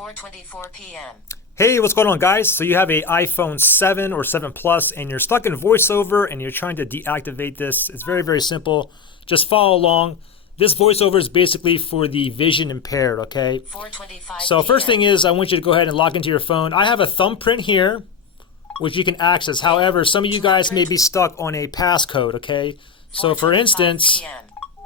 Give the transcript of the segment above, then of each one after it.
4:24 p.m. Hey, what's going on, guys? So you have an iPhone 7 or 7 Plus and you're stuck in VoiceOver and you're trying to deactivate this. It's very, very simple. Just follow along. This VoiceOver is basically for the vision impaired, okay? 4:25 So first thing is I want you to go ahead and log into your phone. I have a thumbprint here, which you can access. However, some of you guys may be stuck on a passcode, okay? So for instance,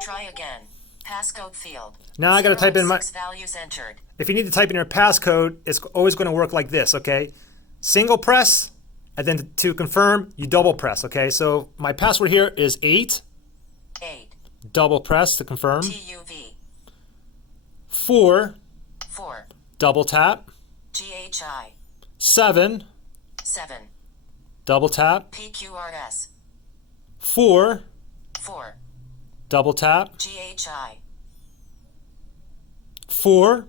try again. Passcode field. Now I got to type in my values entered. If you need to type in your passcode, it's always going to work like this, okay? Single press, and then to confirm, you double press, okay? So my password here is 8. 8. Double press to confirm. TUV. 4. 4. Double tap. GHI. 7. 7. Double tap. PQRS. 4. 4. Double tap. GHI. 4.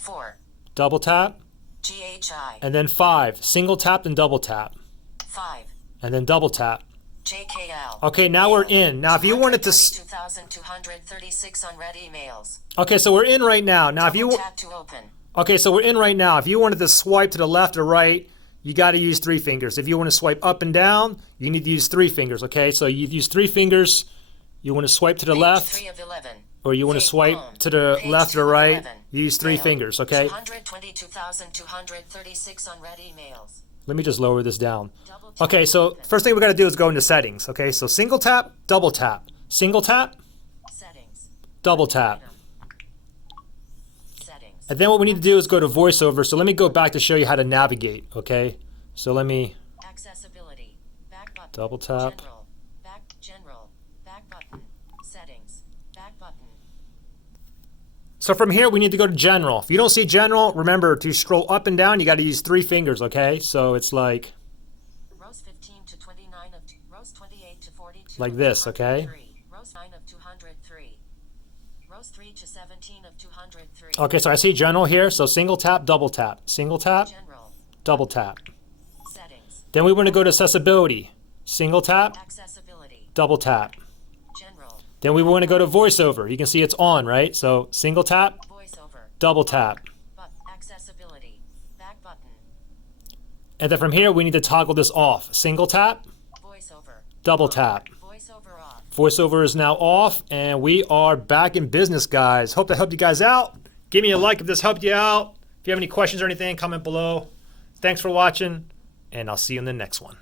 4. Double tap. GHI. And then 5. Single tap and double tap. 5. And then double tap. JKL. Okay, now we're in. Now if you wanted to 2,236 unread emails. Okay, so we're in right now. Now if you tap to open. Okay, so we're in right now. If you wanted to swipe to the left or right, you got to use 3 fingers. If you want to swipe up and down, you need to use 3 fingers, okay? So you use 3 fingers. You want to swipe to the left, 3 of 11. or you want to swipe to the left or right, you use 3 fingers, okay? 222,236 unread emails. Let me just lower this down. Okay, so first thing we got to do is go into settings, okay? So single tap, double tap. Single tap, settings. Double tap. Settings. And then what we need to do is go to VoiceOver. So let me go back to show you how to navigate, okay? So let me accessibility. Back button. double tap. General. Back button. Settings. Back button. So from here, we need to go to General. If you don't see General, remember to scroll up and down, you got to use 3 fingers, okay? So it's like rows 15 to 29 of rows 28 to 42 like this, okay? Rows 9 of 203. Rows 3 to 17 of 203. Okay, so I see General here. So single tap, double tap. Single tap, General. double tap. Settings. Then we want to go to Accessibility. Single tap, Accessibility. double tap. General. Then we want to go to VoiceOver. You can see it's on, right? So single tap, VoiceOver. double tap. Accessibility. Back button. And then from here, we need to toggle this off. Single tap, VoiceOver. double tap. VoiceOver off. VoiceOver is now off, and we are back in business, guys. Hope that helped you guys out. Give me a like if this helped you out. If you have any questions or anything, comment below. Thanks for watching, and I'll see you in the next one.